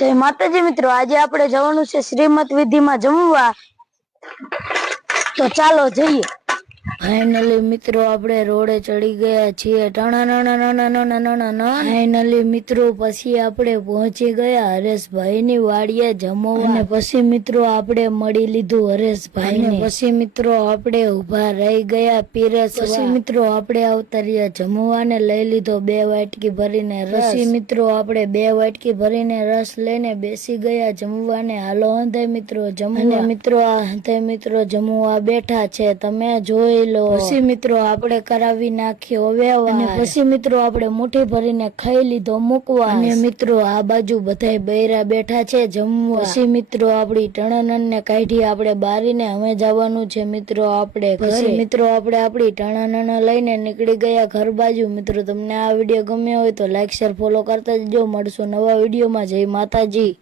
જય માતાજી મિત્રો, આજે આપણે જવાનું છે શ્રીમત વિધિમાં જમવા, તો ચાલો જઈએ। ફાઇનલી મિત્રો આપણે રોડે ચડી ગયા છીએ। ફાઇનલી મિત્રો પછી આપણે પહોંચી ગયા હરેશભાઈ ની વાડીએ જમવા, અને પછી મિત્રો આપણે મળી લીધું હરેશભાઈ ને। પછી મિત્રો આપણે ઉભા રહી ગયા પીરસવા। પછી મિત્રો આપણે આવતા રહ્યા જમવા ને લઈ લીધો 2 વાટકી ભરીને રસ। પછી મિત્રો આપણે 2 વાટકી ભરીને રસ લઈને બેસી ગયા જમવા ને। હાલો હંધાઈ મિત્રો જમવા। અને મિત્રો આ હંધાઈ મિત્રો જમવા બેઠા છે, તમે જોઈ લો। પછી મિત્રો આપણે કરાવી નાખ્યો વ્યવહાર, અને પછી મિત્રો આપણે મુઠ્ઠી ભરીને ખાઈ લીધો મુકવા। અને મિત્રો આ બાજુ બધાય બૈરા બેઠા છે જમવા। પછી મિત્રો આપણી ટણનન ને કાઢી આપણે બારીને હવે જવાનું છે મિત્રો આપણે ઘરે। પછી મિત્રો આપણે આપણી ટણનન લઈને નીકળી ગયા ઘર બાજુ। મિત્રો તમને આ વિડીયો ગમ્યો હોય તો લાઈક શેર ફોલો કરતા જજો। મળશું નવા વિડીયોમાં। જય માતાજી।